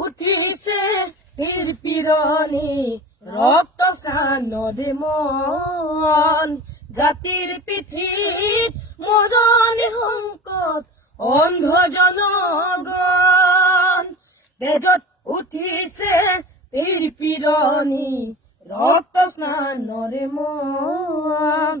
উঠিছে পীর পীরনি রক্ত স্নান নদী মন জাতির পিঠিত মরণ সংকট অন্ধ জনগণ তেজত উঠিছে পীর পীরনি রক্ত স্নান নদী মন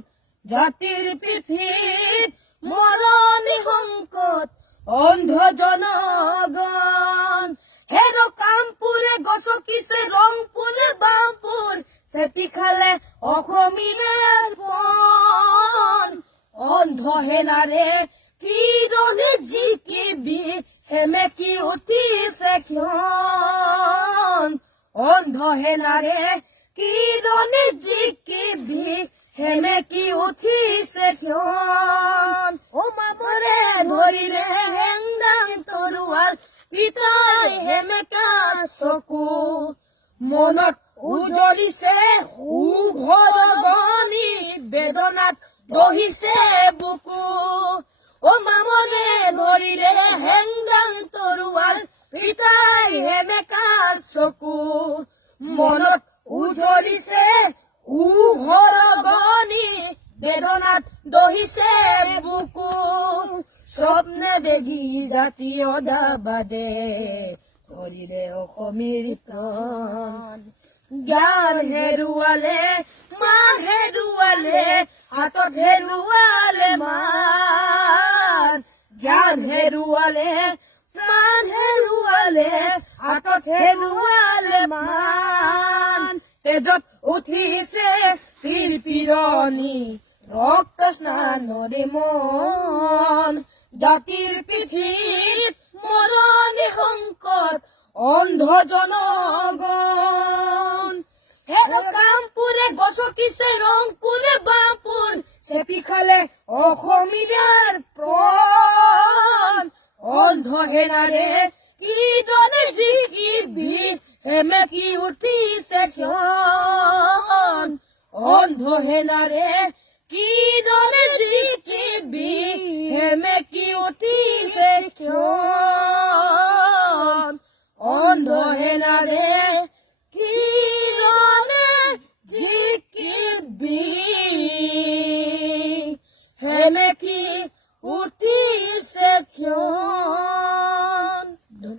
জাতির পিঠিত মরণ সংকট অন্ধ জনগণ হেরো কামপুরে গছকিছে রংপুরে বামপুর সেটি খালে অসমীয়ার মন অন্ধ হেনারে কিরণে জিতিবি হেমেকি উঠিছে ক্ষণ অন্ধ হেনারে কিরণে জিতিবি হেমেকি উঠিছে ক্ষণ ও মামরে ধরিলে হেংদাং তৰুৱাৰ পিতাই হেমেকা চকু মনত উজলিছে সুভৰগনি বেদনাত দহিছে বুকু ও মামৰে ধৰিলে হেংদাং তৰুৱাৰ পিতাই হেমেকা চকু মনত উজলিছে সুভৰগনি বেদনাত দহিছে বুকু স্বপ্নে বেগি জাতীয় দাবাদে ধৰিলে অসমীৰ প্ৰাণ জ্ঞান হেৰুৱালে মান হেৰুৱালে হাতত হেৰুৱালে মান জ্ঞান হেৰুৱালে মান হেৰুৱালে হাতত হেৰুৱালে মান তেজত উঠিছে পীৰ পীৰনি রক্ত স্নান নদী মন জাতির পিঠিত মরণ সংকট অন্ধ জনগণ হেরো কামপুরে গছকিছে রংপুরে বামপুর চেপি খালে অসমীয়ার প্রাণ অন্ধ হেনারে কিদনে জিকিবি হেমেকি উঠিছে ক্ষণ অন্ধ হেনারে কিদনে জিতিবি হেমেকি উঠিছে ক্ষণ অন্ধ হেনারে